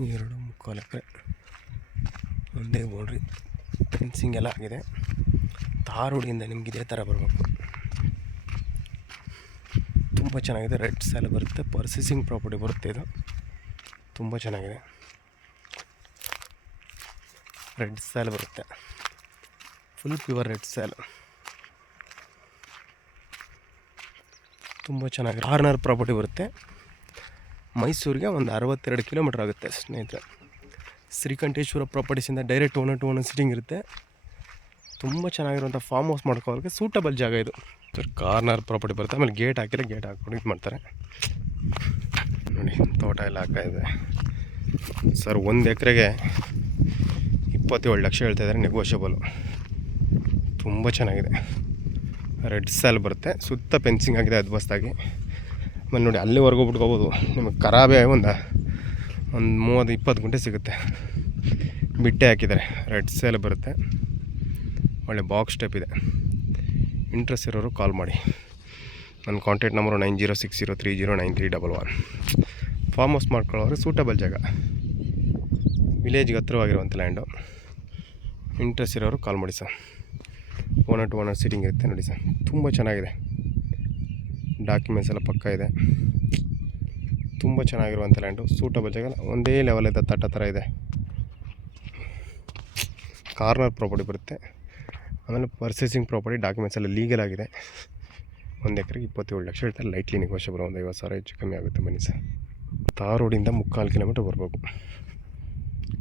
2.25 ಎಕರೆ ಒಂದೇ boundary, fencing ಎಲ್ಲ ಆಗಿದೆ. ತಾರೋಡಿಯಿಂದ ನಿಮ್ಗೆ ಇದೇ ಥರ ಬರಬೇಕು. ತುಂಬ ಚೆನ್ನಾಗಿದೆ. ರೆಡ್ ಸ್ಯಾಲ್ ಬರುತ್ತೆ, ಪರ್ಸಿಸಿಂಗ್ ಪ್ರಾಪರ್ಟಿ ಬರುತ್ತೆ. ಇದು ತುಂಬ ಚೆನ್ನಾಗಿದೆ. ರೆಡ್ ಸ್ಯಾಲ್ ಬರುತ್ತೆ, ಫುಲ್ ಪ್ಯೂರ್ ರೆಡ್ ಸ್ಯಾಲ್. ತುಂಬ ಚೆನ್ನಾಗಿದೆ. ಕಾರ್ನರ್ ಪ್ರಾಪರ್ಟಿ ಬರುತ್ತೆ. ಮೈಸೂರಿಗೆ ಒಂದು 62 ಕಿಲೋಮೀಟ್ರ್ ಆಗುತ್ತೆ ಸ್ನೇಹಿತರೆ. ಶ್ರೀಕಂಠೇಶ್ವರ ಪ್ರಾಪರ್ಟೀಸಿಂದ ಡೈರೆಕ್ಟ್ 1 to 1 ಸಿಟ್ಟಿಂಗ್ ಇರುತ್ತೆ. ತುಂಬ ಚೆನ್ನಾಗಿರುವಂಥ ಫಾರ್ಮ್ ಹೌಸ್ ಮಾಡ್ಕೊಳ್ಳೋಕ್ಕೆ ಸೂಟಬಲ್ ಜಾಗ ಇದು. ಕಾರ್ನರ್ ಪ್ರಾಪರ್ಟಿ ಬರುತ್ತೆ. ಆಮೇಲೆ ಗೇಟ್ ಹಾಕಿದ್ರೆ ಗೇಟ್ ಹಾಕ್ಕೊಂಡು ಇದು ಮಾಡ್ತಾರೆ ನೋಡಿ. ತೋಟ ಎಲ್ಲ ಹಾಕಿದೆ ಸರ್. 1 ಎಕರೆಗೆ 27 ಲಕ್ಷ ಹೇಳ್ತಾ ಇದ್ದಾರೆ, ನೆಗೋಷಿಯಬಲು. ತುಂಬ ಚೆನ್ನಾಗಿದೆ. ರೆಡ್ ಸ್ಯಾಲ್ ಬರುತ್ತೆ, ಸುತ್ತ ಫೆನ್ಸಿಂಗ್ ಆಗಿದೆ ಅದ್ಬಸ್ತಾಗಿ. ಆಮೇಲೆ ನೋಡಿ, ಅಲ್ಲಿವರೆಗೂ ಬಿಟ್ಕೋಬೋದು. ನಿಮಗೆ ಖರಾಬೆ ಒಂದು 30-20 ಗುಂಟೆ ಸಿಗುತ್ತೆ. ಬಿಟ್ಟೆ ಹಾಕಿದ್ದಾರೆ. ರೆಡ್ ಸ್ಯಾಲ್ ಬರುತ್ತೆ, ಒಳ್ಳೆ ಬಾಕ್ಸ್ ಟೈಪ್ ಇದೆ. ಇಂಟ್ರೆಸ್ಟ್ ಇರೋರು ಕಾಲ್ ಮಾಡಿ. ನನ್ನ ಕಾಂಟ್ಯಾಕ್ಟ್ ನಂಬರು 9060309311. ಫಾರ್ಮ್ ಹೌಸ್ ಮಾಡ್ಕೊಳ್ಳೋರು ಸೂಟಬಲ್ ಜಾಗ, ವಿಲೇಜ್ಗೆ ಹತ್ತಿರವಾಗಿರುವಂಥ ಲ್ಯಾಂಡು. ಇಂಟ್ರೆಸ್ಟ್ ಇರೋರು ಕಾಲ್ ಮಾಡಿ ಸರ್. 1 to 1 ಸಿಟ್ಟಿಂಗ್ ಇರುತ್ತೆ ನೋಡಿ ಸರ್. ತುಂಬ ಚೆನ್ನಾಗಿದೆ. ಡಾಕ್ಯುಮೆಂಟ್ಸ್ ಎಲ್ಲ ಪಕ್ಕ ಇದೆ. ತುಂಬ ಚೆನ್ನಾಗಿರುವಂಥ ಲ್ಯಾಂಡು, ಸೂಟಬಲ್ ಜಾಗ. ಒಂದೇ ಲೆವೆಲ್ ಇದೆ, ತಟ್ಟ ಥರ ಇದೆ. ಕಾರ್ನರ್ ಪ್ರಾಪರ್ಟಿ ಬರುತ್ತೆ. ಆಮೇಲೆ ಪರ್ಚೇಸಿಂಗ್ ಪ್ರಾಪರ್ಟಿ, ಡಾಕ್ಯುಮೆಂಟ್ಸ್ ಎಲ್ಲ ಲೀಗಲ್ ಆಗಿದೆ. 1 ಎಕರೆಗೆ 27 ಲಕ್ಷ ಹೇಳ್ತಾರೆ. ಲೈಟ್ಲಿ ನೆಗೋಷಿಯಬಲ್, ಒಂದು 50,000 ಹೆಚ್ಚು ಕಮ್ಮಿ ಆಗುತ್ತೆ. ಬನ್ನಿ ಸರ್. ತಾರೋಡಿಂದ 3/4 ಕಿಲೋಮೀಟ್ರ್ ಬರಬೇಕು.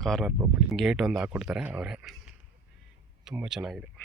ಕಾರ್ನರ್ ಪ್ರಾಪರ್ಟಿ, ಗೇಟ್ ಒಂದು ಹಾಕ್ಕೊಡ್ತಾರೆ ಅವರೇ. ತುಂಬ ಚೆನ್ನಾಗಿದೆ.